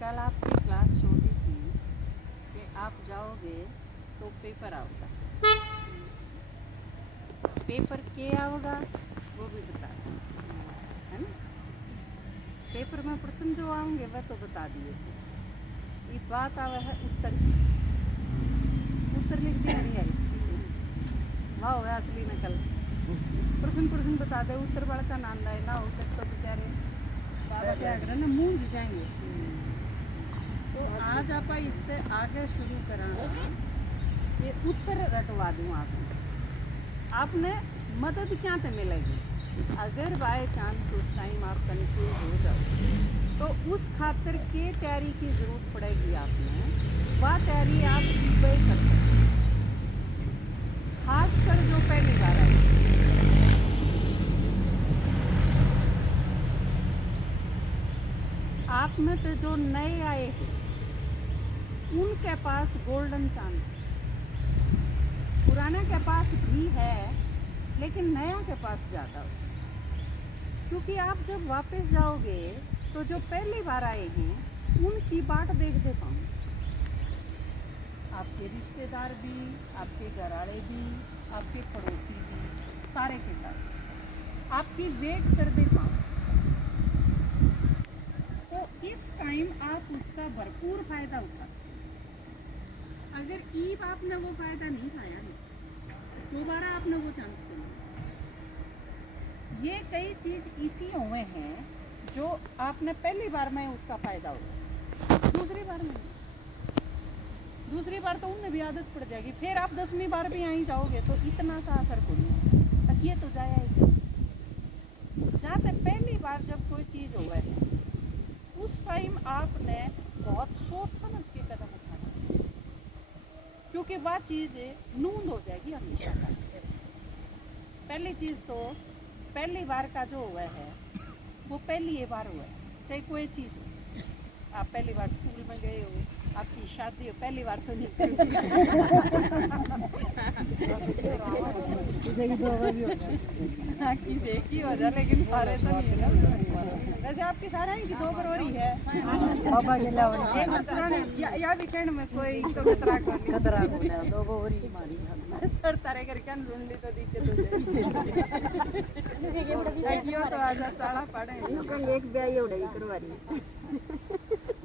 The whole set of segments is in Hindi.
कल आपकी क्लास छोटी थी कि आप जाओगे तो पेपर आओगा, पेपर के आओगा वो भी बता दें, है ना। पेपर में प्रश्न जो आएंगे वह तो बता दिए थे। ये बात आवा है उत्तर की, उत्तर लिख दिया नहीं है वाह है असली नकल। प्रश्न बता दे, उत्तर वाला का नाम दाए ना हो तो बेचारे बाबा क्या करें ना मूंझ जाएंगे। तो आज आप इससे आगे शुरू कराना, ये उत्तर रटवा दूँ आपने मदद क्या ते मिलेगी। अगर बाय चांस उस टाइम आप कंफ्यूज हो जाओ तो उस खातिर के तैयारी की ज़रूरत पड़ेगी आपने, वह तैयारी आप सुबह कर सकते हैं। खासकर जो पहली बार आई, आप में तो जो नए आए हैं उनके पास गोल्डन चांस है, पुराने के पास भी है लेकिन नया के पास ज़्यादा हो। क्योंकि आप जब वापस जाओगे तो जो पहली बार आए हैं उनकी बाट देखते पाऊँ, आपके रिश्तेदार भी, आपके घर वाले भी, आपके पड़ोसी भी, सारे के सारे आपकी वेट कर दे पाऊँ। तो इस टाइम आप उसका भरपूर फ़ायदा उठा सकते। अगर ईब आपने वो फ़ायदा नहीं उठाया नहीं, दोबारा आपने वो चांस करना। ये कई चीज़ इसी हुए हैं जो आपने पहली बार में उसका फ़ायदा हुआ, दूसरी बार में, दूसरी बार तो उनमें भी आदत पड़ जाएगी। फिर आप 10वीं बार भी आई जाओगे तो इतना सा असर को नहीं, तक ये तो जाया ही जाते। पहली बार जब कोई चीज़ हुआ है उस टाइम आपने बहुत सोच समझ के कदम उठाना, क्योंकि वह चीज़ नूंद हो जाएगी हमेशा का। पहली चीज़ तो पहली बार का जो हुआ है वो पहली बार हुआ है, चाहे कोई चीज़ हो। आप पहली बार स्कूल में गए हो, आपकी शादी हो, पहली बार तो नहीं किसी की दो बार भी हो जाए, हाँ किसी एक ही हो जाए लेकिन सारे तो नहीं। वैसे आपकी सारे हैं कि दो बार हो रही है बाबा के लावन या वीकेंड में कोई तो खतरा को दो बार हो रही मारी सर तारे करके सुन ली तो दिक्कत हो जाए तो आजा चाड़ा पड़े एक ब्याह उड़ाई करवा रही।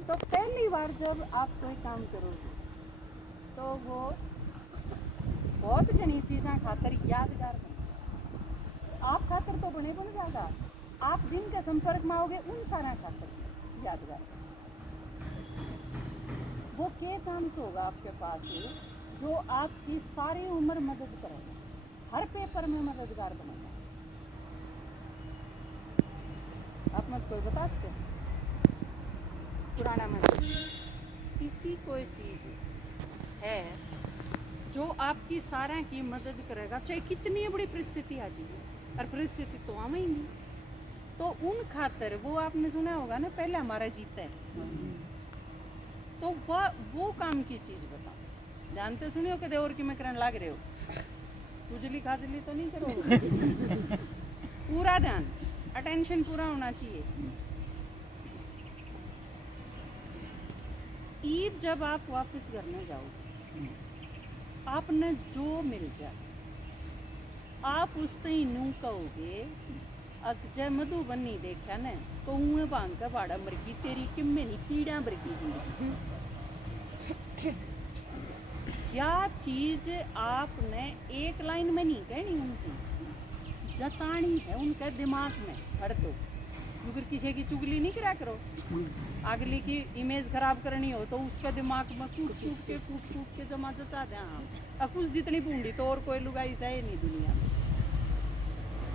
तो पहली बार जब आप कोई काम करोगे तो वो बहुत घनी चीज़ें खातर यादगार बने। आप खातर तो बने बन जाएगा, आप जिनके संपर्क में आओगे उन सारा खातर यादगार वो के चांस होगा आपके पास जो आपकी सारी उम्र मदद करेगा, हर पेपर में मददगार बनेगा। आप मत कोई बता सकते पुराना मत किसी कोई चीज़ है जो आपकी सारा की मदद करेगा, चाहे कितनी बड़ी परिस्थिति आ जाएगी, और परिस्थिति तो आवेंगी। तो उन खातर वो आपने सुना होगा ना, पहले हमारा जीता है, तो वो काम की चीज़ बताओ। जानते सुनियो कि देवर की में करने लग रहे हो, खुजली खाजली तो नहीं करो पूरा ध्यान अटेंशन पूरा होना चाहिए। ईब जब आप वापस घर में जाओगे आपने जो मिल जाए आप उस तई नू कहोगे, अग जय मधुबनी देखा न तो उन्हें भांग का बाड़ा मरगी तेरी किम्मे नहीं कीड़ा मरगी जिंदगी। क्या चीज आपने एक लाइन में नहीं कहनी, उनकी जचानी है उनके दिमाग में भर दो। अगर किसी की चुगली नहीं करा करो, अगली की इमेज खराब करनी हो तो उसका दिमाग में कूट के जमा जचा दे। हाँ कुछ जितनी बूंदी तो और कोई लुगाई जाए नहीं दुनिया में।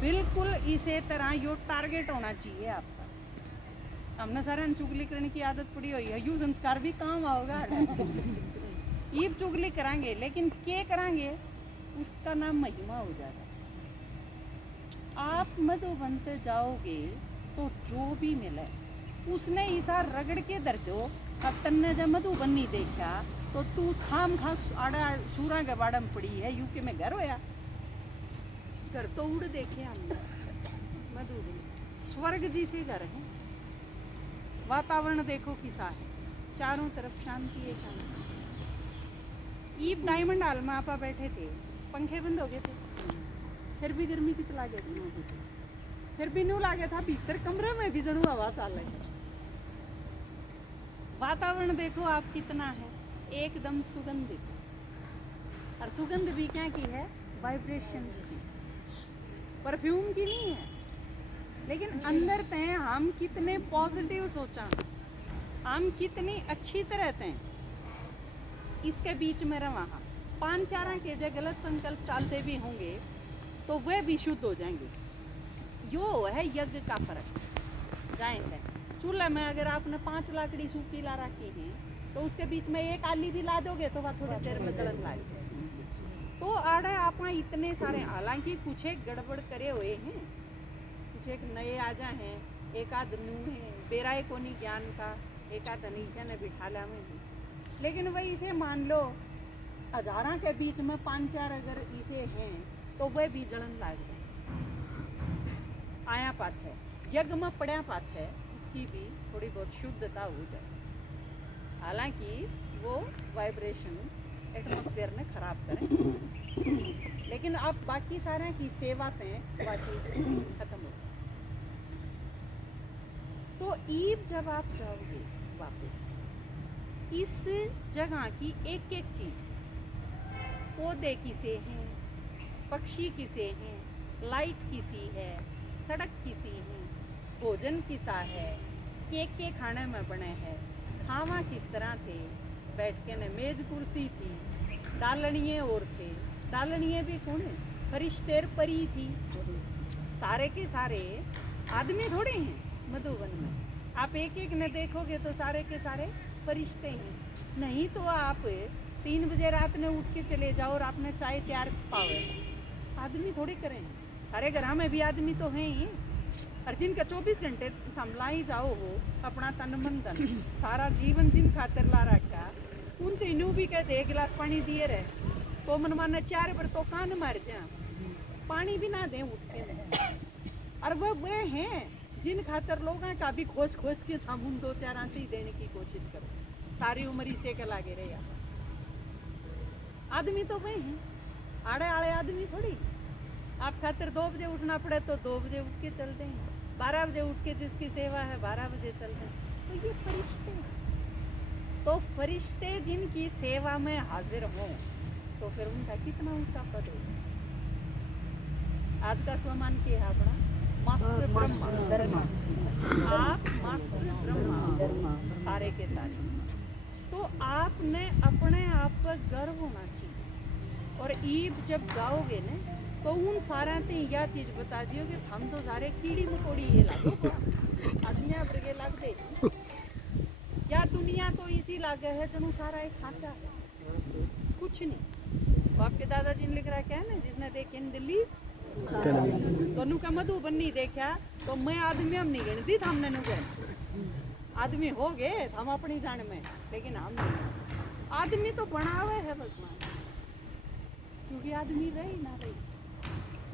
बिल्कुल इसी तरह यो टारगेट होना चाहिए आपका। हमने सारे चुगली करने की आदत पड़ी हुई है, यू संस्कार भी काम आओगा। ईब चुगली करांगे लेकिन क्या करांगे उसका नाम महिमा हो जाएगा। आप मधुबनते जाओगे तो जो भी मिले उसने ईसा रगड़ के दर दो। अब तन्ने जब मधुबन नहीं देखा तो तू थाम खास आड़ा सूरा के बाड़म पड़ी है, यूके में घर होया घर तो उड़ देखे हमने। मधुबन स्वर्ग जी से घर है, वातावरण देखो किसा है, चारों तरफ शांति है शांति। ईब डायमंड हॉल में आपा बैठे थे, पंखे बंद हो गए थे, फिर भी गर्मी कितना लागे थी, फिर भी नहीं लागे था, भीतर कमरे में भी जरूर हवा चल रही। वातावरण देखो आप कितना है, एकदम सुगंधित, और सुगंध भी क्या की है, वाइब्रेशंस की, परफ्यूम की नहीं है। लेकिन अंदर ते हम कितने पॉजिटिव सोचा, हम कितनी अच्छी तरह थे, इसके बीच में रहा। पांच चारा के जो गलत संकल्प चालते भी होंगे तो वे भी शुद्ध हो जाएंगे। यो है यज्ञ का फर्क। जाएंगे चूल्हे में अगर आपने 5 लाकड़ी सूखी ला रखी है तो उसके बीच में एक आली भी ला दोगे तो वह थोड़ी देर में जलन लाएगी। तो आड़े आप इतने सारे, हालांकि कुछ एक गड़बड़ करे हुए हैं, कुछ एक नए आजा हैं, एक आध नू है, बेराए को नहीं ज्ञान का, एक आध अनीचा ने बिठाला में भी। लेकिन वही इसे मान लो हजारा के बीच में 5-4 अगर इसे हैं तो वह भी जलन लाग जाए। आया पाछे यज्ञ में पड़ा पाछे इसकी भी थोड़ी बहुत शुद्धता हो जाए। हालांकि वो वाइब्रेशन एटमॉस्फेयर ने खराब करें, लेकिन आप बाकी सारे की सेवा दें बाकी खत्म हो जाए। तो ईब जब आप जाओगे वापस इस जगह की एक एक चीज, पौधे किसे हैं, पक्षी किसे हैं, लाइट किसी है, सड़क किसी है, भोजन किसा है, के खाने में बने हैं, खावा किस तरह थे, बैठ के ने मेज कुर्सी थी, डालनिए और थे, डालनिए भी कौन है, फरिश्तेर परी थी, सारे के सारे आदमी थोड़े हैं मधुबन में। आप एक एक ने देखोगे तो सारे के सारे फरिश्ते हैं। नहीं तो आप 3 बजे रात में उठ के चले जाओ और आपने चाय तैयार पावे, आदमी थोड़ी करें। हरे घर में भी आदमी तो हैं ही, और जिनका 24 घंटे थमलाई जाओ हो अपना तन मन धन सारा जीवन जिन खातर ला रखा, उन तीनों भी कहते 1 गिलास पानी दिए रहे तो मन माने 4 पर तो कान मार जा, पानी भी ना दें उठ के। और वे हैं जिन खातर लोगों का भी खोज खोज के हम उन 2-4 आंटी देने की कोशिश करो, सारी उम्र इसे के लागे रहे। आदमी तो वे हैं, आड़े आड़े आदमी थोड़ी। आप खातिर 2 बजे उठना पड़े तो 2 बजे उठ के चलते हैं, 12 बजे उठ के जिसकी सेवा है 12 बजे चलते हैं। तो ये फरिश्ते, तो फरिश्ते जिनकी सेवा में हाजिर हों तो फिर उनका कितना ऊंचा पद है। आज का स्वमान के है अपना मास्टर ब्रह्मा, आप मास्टर ब्रह्मा सारे के सारे। तो आपने अपने आप पर गर्व होना चाहिए। और ईब जब जाओगे ना तो उन सारा ते यह चीज बता दियो कि हम तो सारे कीड़ी मकोड़ी है लागो आदमी बरगे लाग दे, या दुनिया तो इसी लागे है जनु सारा एक खांचा है, कुछ नहीं। तो आपके दादाजी ने लिख रहा क्या है ना, जिसने देखे दिल्ली दोनों का मधुबन नहीं देखा तो मैं आदमी हम नहीं गिनती था, हमने नु आदमी हो गए हम अपनी जान में, लेकिन हम नहीं। आदमी तो बनावे है भगवान, क्योंकि आदमी रही ना रही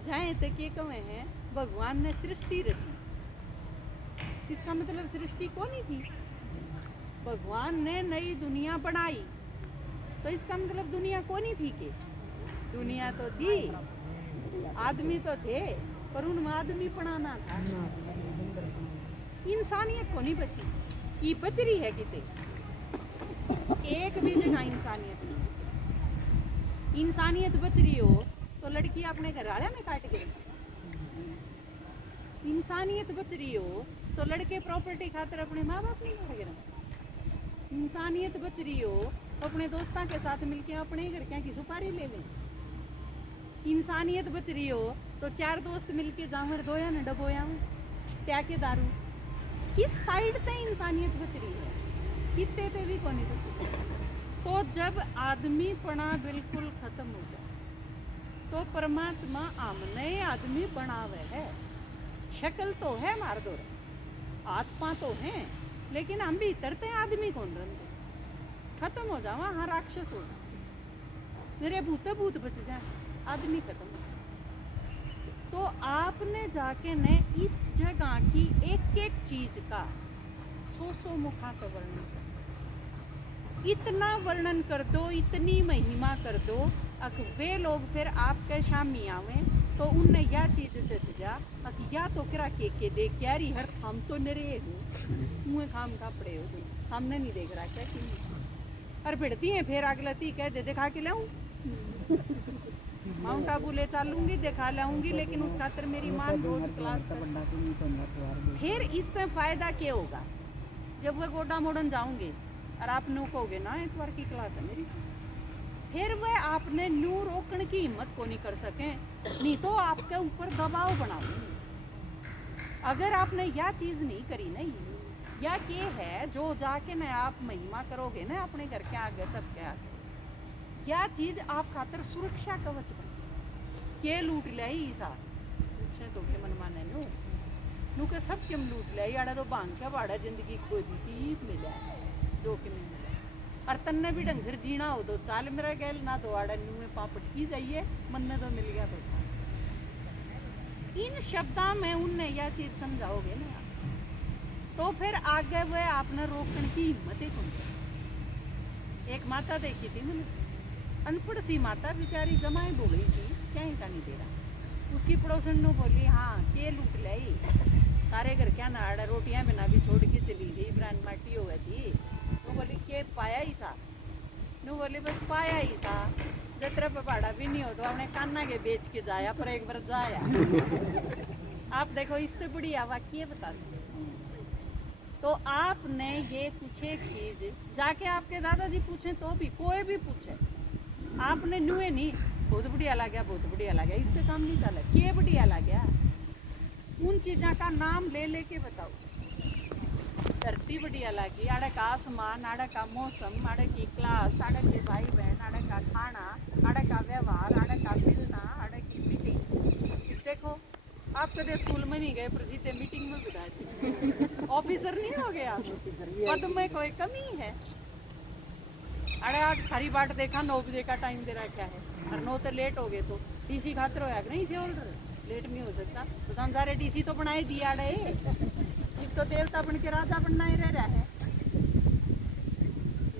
जाए तक ये कहे हैं भगवान ने सृष्टि रची। इसका मतलब सृष्टि को नहीं थी, भगवान ने नई दुनिया बनाई। तो इसका मतलब दुनिया को नहीं थी के, दुनिया तो थी, आदमी तो थे, पर उनमें आदमी बनाना था। इंसानियत को नहीं बची, ये बच रही है किते, एक भी जगह इंसानियत नहीं बची। इंसानियत बच रही हो तो लड़की अपने घर वाले में काट गई, इंसानियत बच रही हो तो लड़के प्रॉपर्टी खातिर अपने माँ बाप नहीं मार गए, इंसानियत बच रही हो तो अपने दोस्तों के साथ मिलके अपने घर क्या की सुपारी ले लें, इंसानियत बच रही हो तो 4 दोस्त मिलके जावर दोया न डबोया प्या के दारू। किस साइड ते इंसानियत बच रही है, कितने ते भी को नहीं बची। तो जब आदमीपना बिल्कुल खत्म हो जाए तो परमात्मा आमने आदमी बनावे है। शक्ल तो है मार दो, हाथ पांव तो हैं, लेकिन हम भी तरते आदमी कौन रंगे, खत्म हो जावा हाँ राक्षस हो मेरे भूत भूत बच जाए, आदमी खत्म हो। तो आपने जाके ने इस जगह की एक एक चीज का 100 मुखा का वर्णन कर, इतना वर्णन कर दो, इतनी महिमा कर दो, अक वे लोग फिर आपके शामी आवे तो उनने या चीज जच जा अक या तो करा के देख क्या रही हर हम तो नरे हूँ मुँह खाम खा पड़े हो, हमने नहीं देख रहा क्या कि और भिड़ती हैं फिर अगलती कह दे दिखा के लाऊं माउंट आबू ले चलूंगी दिखा लाऊंगी, लेकिन उस खातर मेरी माँ रोज क्लास कर। फिर इससे फायदा क्या होगा जब वह गोडा मोड़न जाऊंगे और आप नू कहोगे ना इतवार की क्लास है मेरी, फिर वह आपने नू रोकने की हिम्मत को नहीं कर सके, नहीं तो आपके ऊपर दबाव बनाऊंगी। अगर आपने यह चीज नहीं करी नहीं या ये है जो जाके ना आप महिमा करोगे ना अपने घर के आगे सबके आगे, यह चीज आप खातर सुरक्षा कवच बन जाए। के लूट ले ईसा पूछे तो के मन माने नू के सब क्यों लूट ले याड़ा तो भांग के बाड़ा जिंदगी खो दी थी मिला जो कि नहीं मिला, और तन्ने भी ढंग से जीना हो तो चाल मेरा गैल ना तो आड़ा नू में पापट की जाइए मन ने तो मिल गया तो। इन शब्दों में उनने यह चीज समझाओगे ना तो फिर आगे वह आपने रोकने की हिम्मत ही कौन। एक माता देखी थी मैंने, अनपढ़ सी माता बेचारी जमाए बोल रही थी क्या ही नहीं दे रहा, उसकी पड़ोसन ने बोली हाँ के लूट लाई सारे घर क्या नाड़ा रोटियां बिना भी छोड़ के चली गई ब्रांड माटी हो गई थी। तो बोली के पाया ही सा, नु बोली बस पाया ही सा, जतरा पे पाड़ा भी नहीं हो तो अपने कान्ना के बेच के जाया पर एक बार जाया। आप देखो इससे बड़ी वाक्य बता सकते। तो आपने ये पूछे एक चीज जाके आपके दादाजी पूछे तो भी कोई भी पूछे आपने नुए नहीं बहुत बढ़िया लगा बहुत बढ़िया लगा, इससे काम नहीं चला के बढ़िया लगा, उन चीज़ों का नाम ले लेके बताओ। धरती बढ़िया लगी, आड़े का आसमान, आड़े का मौसम, आड़े की क्लास, आड़े के भाई बहन, आड़े का खाना, आड़े का व्यवहार, आड़े का मिलना, आड़े की मीटिंग। देखो आप कदे स्कूल में नहीं गए प्रसिद्ध मीटिंग में बिताए ऑफिसर नहीं हो गया पद में कोई कमी है। अरे आज खरी बाट देखा 9 बजे का टाइम दे रखा है और 9 तो लेट हो गए तो डीसी खातर होया नहीं से ऑर्डर लेट नहीं हो सकता तो हम सारे डीसी तो बनाए दिया अड़े जिब तो देवता बन के राजा बनना ही रह रहा है।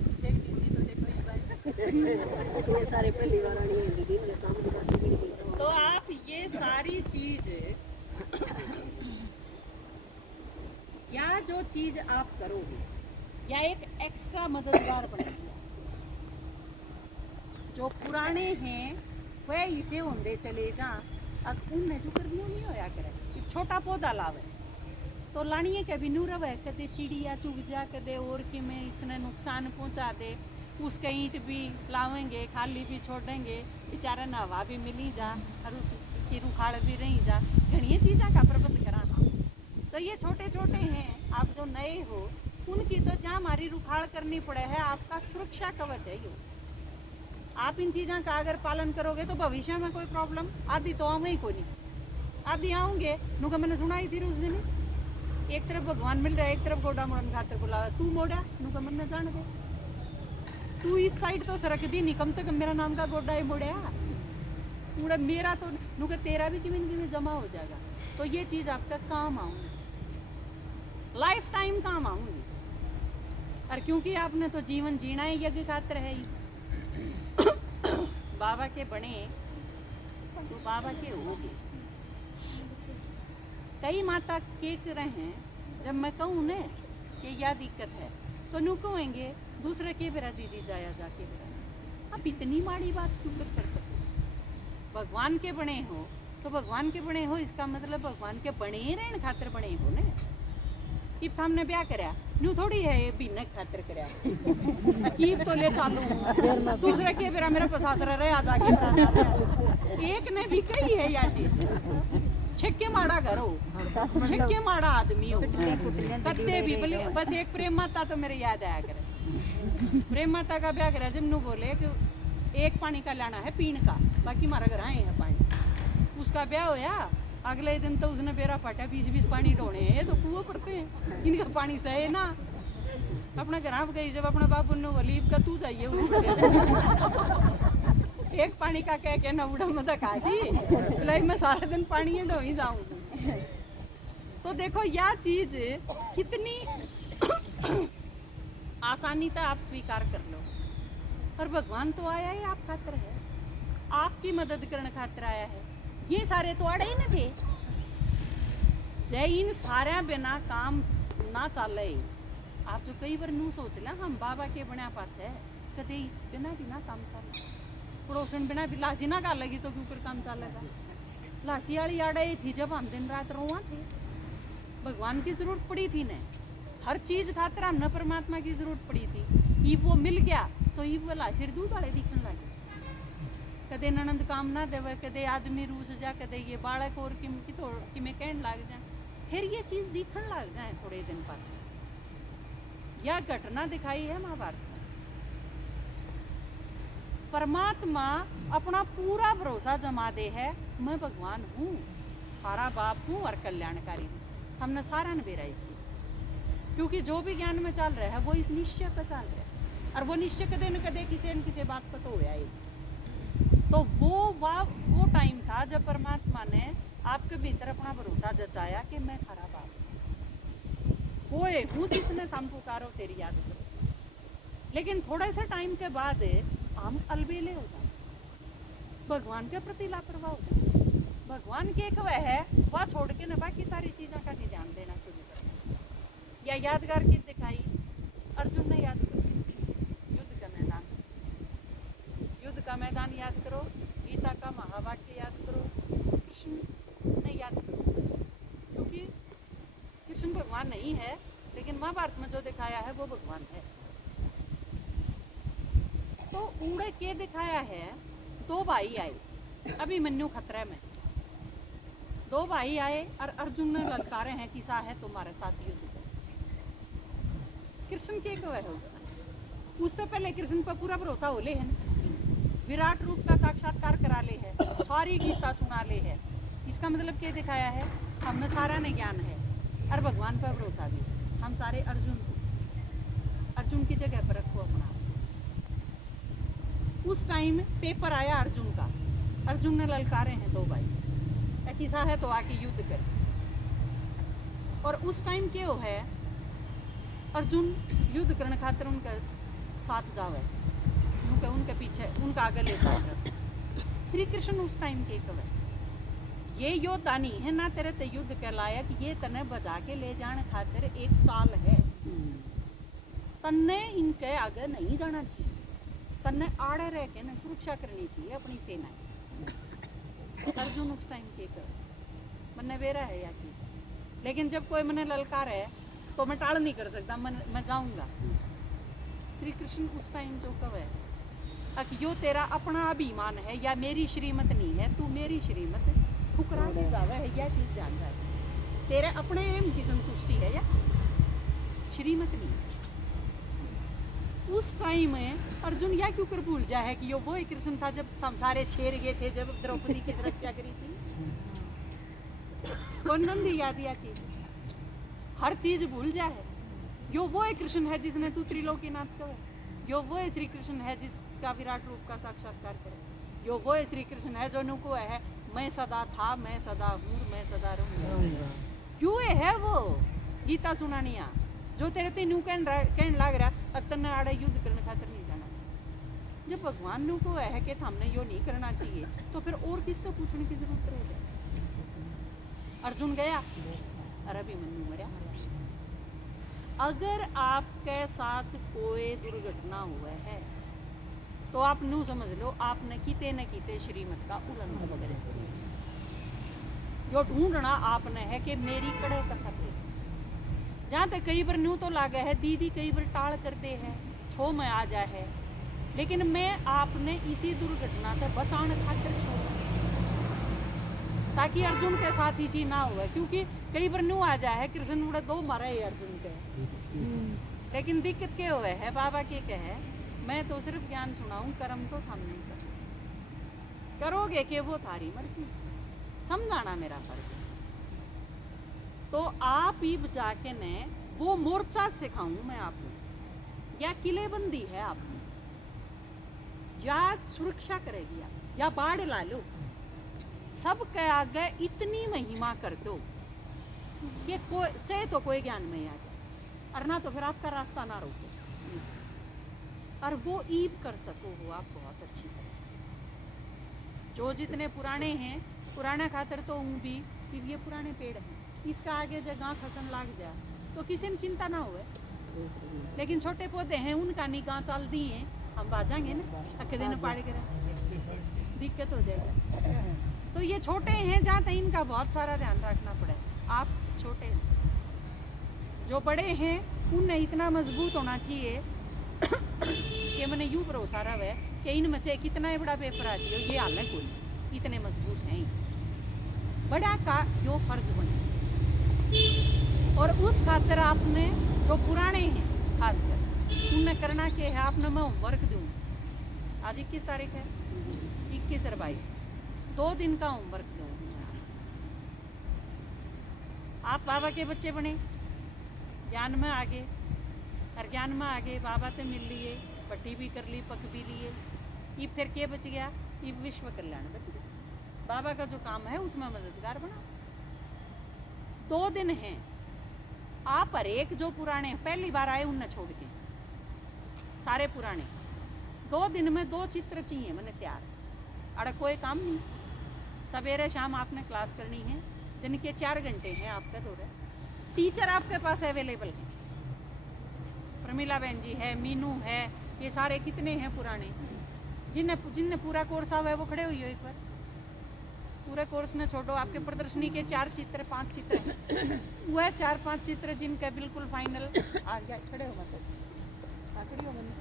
डीसी तो देखो सारे पहली बार तो आप ये सारी चीज या जो चीज आप करोगे या एक एक्स्ट्रा मददगार बनेगी। जो पुराने हैं वह इसे होंदे चले जा, अब उनने जो कर दिया नहीं होया करे एक छोटा पौधा लावे तो लानिए कभी नू रवे कदे चिड़िया चुग जा कदे और कि में इसने नुकसान पहुंचा दे, उसके ईंट भी लावेंगे खाली भी छोड़ेंगे बेचारा न हवा भी मिली जा और उसकी रुखाड़ भी रही जा, घनी चीज़ों का प्रबंध कराना। तो ये छोटे छोटे हैं, आप जो नए हो उनकी तो जहाँ हमारी रुखाड़ करनी पड़े है आपका सुरक्षा कवच है ये। आप इन चीज़ों का अगर पालन करोगे तो भविष्य में कोई प्रॉब्लम आदि तो आऊँगे ही कोई नहीं, आदि आऊँगे नुका मैंने सुनाई थी उस दिन एक तरफ भगवान मिल रहा है एक तरफ गोडा मोड़न खातर बोला तू मोड़ा नुका मैंने जान दे तू इस साइड तो सरक दी नहीं कम से कम मेरा नाम का गोडा ही मोड़या पूरा मेरा तो नुका तेरा भी किमें किमें जमा हो जाएगा। तो ये चीज़ आपका काम आऊँगी लाइफ टाइम काम आऊँगी और क्योंकि आपने तो जीवन जीना है यज्ञ खातर है ही बाबा के बने तो बाबा के होगे। कई माता के रहे हैं जब मैं कहूँ न कि यह दिक्कत है तो नू कहेंगे दूसरे के बेरा दीदी जाया जाके बेरा आप इतनी माड़ी बात क्यों कर सकते। भगवान के बने हो तो भगवान के बने हो इसका मतलब भगवान के बने ही रहने खातिर बने हो ने। इब तो हमने ब्याह कराया नू थोड़ी है ये बिना खातिर कराया कीब तो ले चालू दूसरे के बेरा मेरा पसासरा रहे आ जाके एक ने भी कही है या चीज छक्के माड़ा घर हो छक्के माड़ा आदमी हो कत्ते भी बोले बस एक प्रेम माता तो मेरे याद आया करे प्रेम माता का ब्याह करा जब नू बोले कि एक पानी का लाना है पीने का बाकी हमारा घर आए हैं पानी उसका ब्याह होया अगले दिन तो उसने बेरा फटा 20-20 पानी ढोने हैं तो कुआं पड़ते हैं इनका पानी सहे ना अपने घर आप गई जब अपने बाबू ने बोली का तू जाइए एक पानी का कह के ना उड़ा मत खा दी मैं सारा दिन पानी ढो ही जाऊंगी। तो देखो यह चीज कितनी आसानी से आप स्वीकार कर लो, पर भगवान तो आया ही आप खातर है, आपकी मदद करने खातिर आया है। ये सारे तो अड़े ही न थे, जय इन सारे बिना काम ना चले। आप जो कई बार नू सोच ला हम बाबा के बना पाछे कदे इस बिना भी ना काम चले, पड़ोसन बिना भी लाशी ना कर लगी तो क्यों कर काम चलेगा। लाशी वाली आड़े थी जब हम दिन रात रोआ थे, भगवान की जरूरत पड़ी थी ने, हर चीज खातिर हमने परमात्मा की जरूरत पड़ी थी। वो मिल गया तो वो लाशी दूध वाले दिखने लगे। कदे ननंद काम ना देवे, कदे आदमी रूस जा, कदे ये बालक और कि मैं कहने लग जाए, फिर ये चीज दिखने लग जाए थोड़े दिन पाछे। यह घटना दिखाई है महाभारत में। परमात्मा अपना पूरा भरोसा जमा दे है, मैं भगवान हूँ, सारा बाप हूँ और कल्याणकारी हूँ। हमने सारा ने बेरा इस चीज, क्योंकि जो भी ज्ञान में चल रहा है वो इस निश्चय पर चल रहा है, और वो निश्चय कदे न कदे किसी न किसी बात पर तो होया ही। तो वो टाइम था जब परमात्मा ने आपके भीतर अपना भरोसा जचाया कि मैं खरा बाप होए हूँ, जिसने तुम पुकारो तेरी याद करो। लेकिन थोड़े से टाइम के बाद हम अलबेले हो जाते, भगवान के प्रति लापरवाह हो जाते। भगवान के एक वह है वह छोड़ के न बाकी सारी चीजों का नहीं ध्यान देना शुरू कर। या यादगार की दिखाई अर्जुन ने याद करो, युद्ध का मैदान, युद्ध का मैदान याद करो, गीता का महावाक्य याद करो, कृष्ण ने याद करो। क्योंकि कृष्ण भगवान नहीं है, लेकिन महाभारत में जो दिखाया है वो भगवान है। तो उड़े के दिखाया है, दो भाई आए, अभिमन्यु खतरे में, दो भाई आए और अर्जुन ने ललकारे हैं कि सा है तुम्हारे साथ युद्ध करो। कृष्ण के कवे है उससे पहले कृष्ण पर पूरा भरोसा हो ले है, विराट रूप का साक्षात्कार करा ले है, सारी गीता सुना ले है। इसका मतलब क्या दिखाया है, हमें सारा ने ज्ञान है और भगवान पर भरोसा भी। हम सारे अर्जुन की जगह पर रखो अपना। उस टाइम पेपर आया अर्जुन का, अर्जुन ने ललकारे हैं दो भाई, किसा है तो आके युद्ध कर। और उस टाइम क्या है, अर्जुन युद्ध करने खातिर उनका साथ जावे, उनके पीछे उनका आगे ले जाए। श्री कृष्ण उस टाइम के कवे, ये योद्धा नहीं है ना तेरे ते युद्ध के लायक, ये तने बजा के ले जाने खातिर एक चाल है, तन्ने इनके आगे नहीं जाना चाहिए, तन्ने आड़े रह के न सुरक्षा करनी चाहिए अपनी सेना। अर्जुन उस टाइम के कवे, मन बेरा है यह चीज। लेकिन जब कोई मैंने ललकार है तो मैं टाल नहीं कर सकता, मैं जाऊंगा। श्री कृष्ण उस टाइम जो कवे कि यो तेरा अपना अभिमान है या मेरी श्रीमत नहीं है, तू मेरी श्रीमत ठुकरा के जावे है, यह चीज जान रहा है। तेरे अपने एम की संतुष्टि है या श्रीमत नहीं है। उस टाइम में अर्जुन या क्यों कर भूल जा है कि यो वो ही कृष्ण था जब हम सारे छेड़ गए थे, जब द्रौपदी की सुरक्षा करी थी। कौन नंदी याद या चीज, हर चीज भूल जा है। यो वो है कृष्ण है जिसने तू त्रिलोकीनाथ कहे, यो वो है श्री कृष्ण है जिसका विराट रूप का साक्षात्कार करे, यो वो है श्री कृष्ण है जो नुको है मैं सदा था, मैं सदा हूँ, मैं सदा रहूंगा। क्यों है वो गीता सुनानिया जो तेरे ते न्यू कहने लग रहा अक्तर ने आड़े युद्ध करने खातिर नहीं जाना चाहिए। जब भगवान नु को है कि हमने यो नहीं करना चाहिए तो फिर और किस तो पूछने की जरूरत रह जाए। अर्जुन गया और अभिमन्यु मरा। अगर आपके साथ कोई दुर्घटना हुआ है तो आप न्यू समझ लो आपने किते न किते श्रीमत का उल्लंघन करे। जो ढूंढना आपने है कि मेरी कड़े कसर है। जहाँ तक कई बार न्यू तो लागे है दीदी कई बार टाल करते हैं छो में आ जाए है, लेकिन मैं आपने इसी दुर्घटना से बचाने खातिर छोड़ा ताकि अर्जुन के साथ इसी ना हुआ, क्योंकि कई बार न्यू आ जाए है कृष्ण उड़ा दो मारा है अर्जुन के। लेकिन दिक्कत क्या हुआ है, बाबा के कहे मैं तो सिर्फ ज्ञान सुनाऊं, कर्म तो हम नहीं कर करोगे कि वो थारी मर्जी, समझाना मेरा फर्ज। तो आप ही बचा के ने वो मोर्चा सिखाऊं मैं आपको, या किलेबंदी है आपने, या सुरक्षा करेगी आप, या बाढ़ ला लो, सब के आगे इतनी महिमा कर दो कि कोई चाहे तो कोई ज्ञान में आ जाए, और ना तो फिर आपका रास्ता ना रोको। और वो ईब कर सको हो आप बहुत अच्छी तरह। जो जितने पुराने हैं, पुराना खातर तो हूँ भी कि ये पुराने पेड़ हैं, इसका आगे जगह खसन लाग जाए तो किसी ने चिंता ना होए। लेकिन छोटे पौधे हैं उनका निगाह चल दी है, हम बाजाएंगे ना अके दिन पाड़ के दिक्कत हो जाएगा। तो ये छोटे हैं जहाँ तक इनका बहुत सारा ध्यान रखना पड़े। आप छोटे हैं, जो बड़े हैं उनने इतना मजबूत होना चाहिए कि मैंने यूँ भरोसा रहा है कि इन बच्चे कितना ही बड़ा पेपर आ चाहिए ये हाल है कोई इतने मजबूत हैं। बड़ा का जो फर्ज बने और उस खातर आपने जो पुराने हैं खासकर उनने करना क्या है, आपने मैं होमवर्क दूँ। आज 21 तारीख है, 21 और 22 2 दिन का होमवर्क दूँ। आप बाबा के बच्चे बने, ज्ञान में आगे और ज्ञान में आगे बाबा से मिल लिए, पट्टी भी कर ली, पक भी लिए। ये फिर क्या बच गया, ये विश्व कल्याण बच गया। बाबा का जो काम है उसमें मददगार बना। 2 दिन हैं, आप हर एक जो पुराने पहली बार आए उनने छोड़ के सारे पुराने 2 दिन में 2 चित्र चाहिए मैंने तैयार। अरे कोई काम नहीं, सवेरे शाम आपने क्लास करनी है, दिन के 4 घंटे हैं आपका दौरा। टीचर आपके पास अवेलेबल है, प्रमिला बहन जी है, मीनू है, ये सारे कितने हैं पुराने जिनने पूरा कोर्स हुआ है वो खड़े हुई हो एक बार। पूरे कोर्स ने छोड़ो, आपके प्रदर्शनी के 4 चित्र 5 चित्र हैं वह 4-5 चित्र जिनका बिल्कुल फाइनल आ गया, खड़े हो मतलब खड़ी हो मैंने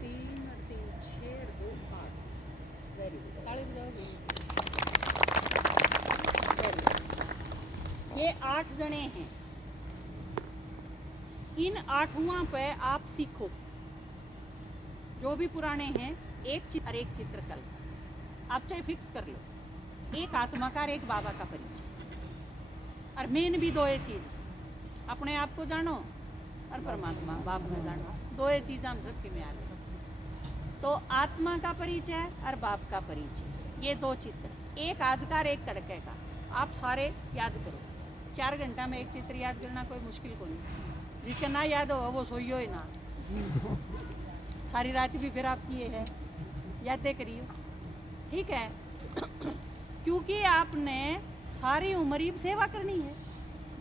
3 और 3 6 और 2 8 वेरी गुड, ताली बजाओ। ये 8 जने हैं, इन 8वां पे आप सीखो। जो भी पुराने हैं एक चित्र और एक चित्रकल आप चाहे फिक्स कर लो, एक आत्मा का और एक बाबा का परिचय। और मेन भी 2 चीज, अपने आप को जानो और परमात्मा बाप में जानो, 2 चीज हम सबके में आ गए। तो आत्मा का परिचय और बाप का परिचय, ये 2 चित्र, एक आज का और एक तड़के का। आप सारे याद करो, 4 घंटा में एक चित्र याद करना कोई मुश्किल को नहीं। जिसका ना याद हो वो सोइयो ही ना, सारी रात भी फिर आप किए हैं, यादें करिए, ठीक है। क्योंकि आपने सारी उम्र ही सेवा करनी है,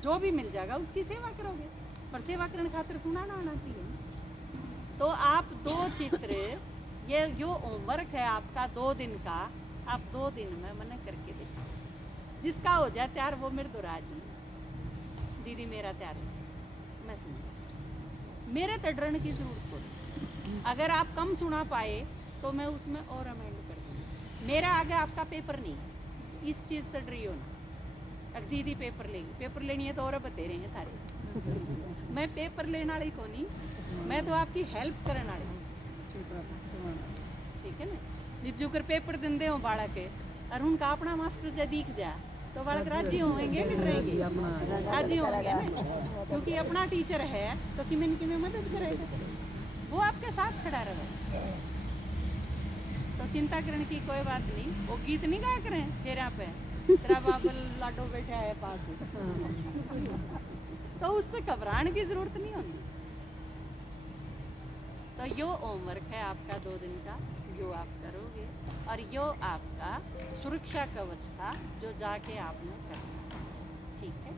जो भी मिल जाएगा उसकी सेवा करोगे, पर सेवा करने खातिर सुनाना आना चाहिए। तो आप 2 चित्र, ये जो होमवर्क है आपका 2 दिन का, आप 2 दिन में मैंने करके देखा। जिसका हो जाए तैयार वो मेरे दुराजी दीदी मेरा तैयार है, मैं सुन मेरे तड़ने की जरूरत पड़ी। अगर आप कम सुना पाए तो मैं उसमें और अमेंड कर दूँगी। मेरा आगे आपका पेपर नहीं, इस चीज़ से डरियो ना। अगर दीदी पेपर लेगी, पेपर लेनी है तो और बतेरे हैं सारे मैं पेपर लेने वाली को नहीं, मैं तो आपकी हेल्प करने वाली, ठीक है ना। जिब जुकर पेपर देंदे हो बाड़ा के और उनका अपना मास्टर जो दिख जाए तो बालक राजी होंगे कि डरेंगे, राजी होंगे ना, क्योंकि अपना टीचर है तो किमें मदद करेगा, वो आपके साथ खड़ा रहे। तो चिंता करने की कोई बात नहीं। वो गीत नहीं गाया करें फेरा पे, तेरा बाबल लाडो बैठा है पास तो उससे घबराने की जरूरत नहीं होती। तो यो होमवर्क है आपका 2 दिन का, यो आप करोगे और यो आपका सुरक्षा कवच था जो जाके आपने करना, ठीक है।